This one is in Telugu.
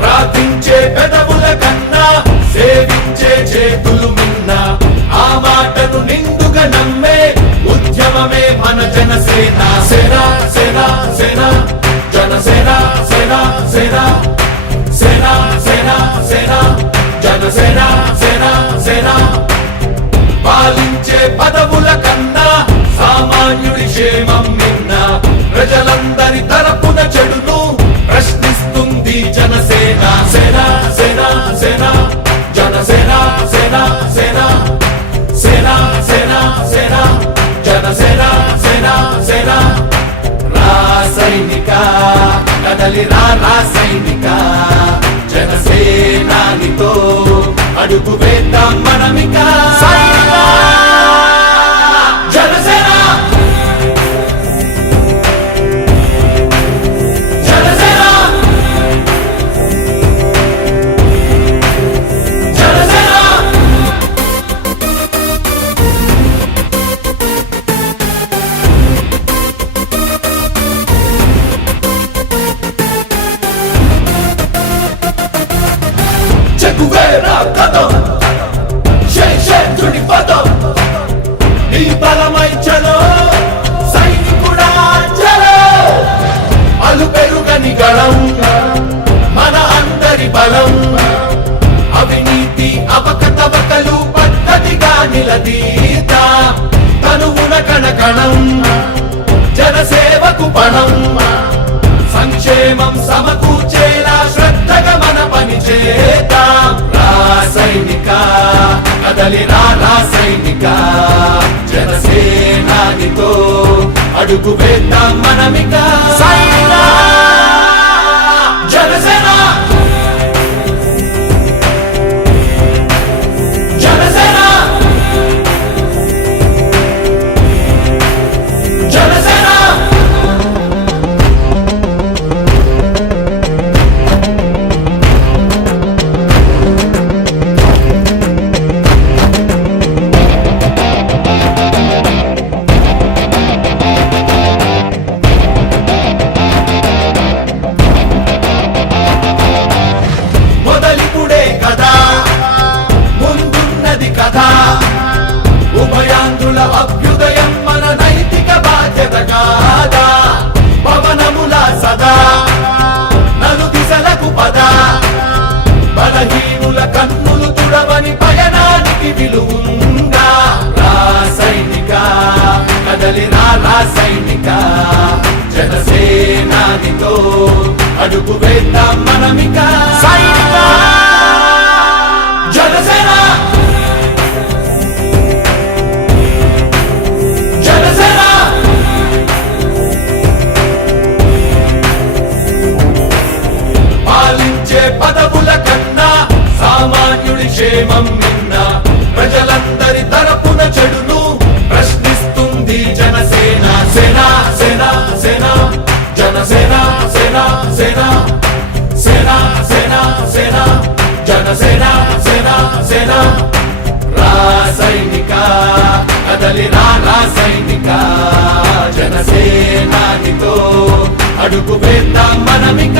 ప్రార్థించే పెదవుల కన్నా సేవించే చేతులు మిన్న ఆ మాటను నిండుగా నమ్మే ఉద్యమమే మన జనసేన. సేన సేన సేన జనసేన సేన సేన సేన సేన సేన జనసేన సేన సేన. పాలించే పదవుల కన్నా సామాన్యుడి క్షేమం నిన్న ప్రజలందరి తరపున చెడును ప్రశ్నిస్తుంది జనసేన. సేన సేన సేన జనసేన సేన సేన సేన సేన సేన జనసేన సేన సేన. రాసైనిక కదలి రాసైనిక జనసేనానితో అడుగు వేద్దాం మనమిక. జనసేన జనసేన జనసేన. చెక్కువేరా కదం శేషుడి పదం నీ బలమై చలో సైనికుడా చలో. అలు పెరుగని గళం మన అందరి బలం అవినీతి అవకతవకలు పద్ధతిగా నిలదీత తనువున కణకణం జనసేవకు పణం. సంక్షేమం సమకూర్చేలా శ్రద్ధగా మన పని చేద్దాం. రాసైనిక కదలి రాసైనిక జనసేనానితో అడుగు వేద్దాం మనమిక. జనసేన జనసేన జనసేన. మొదలిపుడే కదా ముందున్నది కదా ఉభయాంధ్రుల అభ్యుదయం మన నైతిక బాధ్యత కాదా. పవనముల సదా నలు దిశలకు పద బలహీనుల కన్నులు తుడవని పయనానికి విలువుందా. రాసైనిక కదలి రాసైనిక జనసేనానితో అడుగు వేద్దాం మనమిక. జనసేన జనసేన పాలించే పదవుల కన్నా సామాన్యుడి క్షేమం నిన్న ప్రజలందరి తరపున చెడును ప్రశ్నిస్తుంది జనసేన. సేన సేన సేన జనసేన సేన సేన సేన సేన సేన జనసేన సేన సేన. రాసైనిక కదలి రాసైనిక జనసేనానితో అడుగు వేద్దాం మనమిక.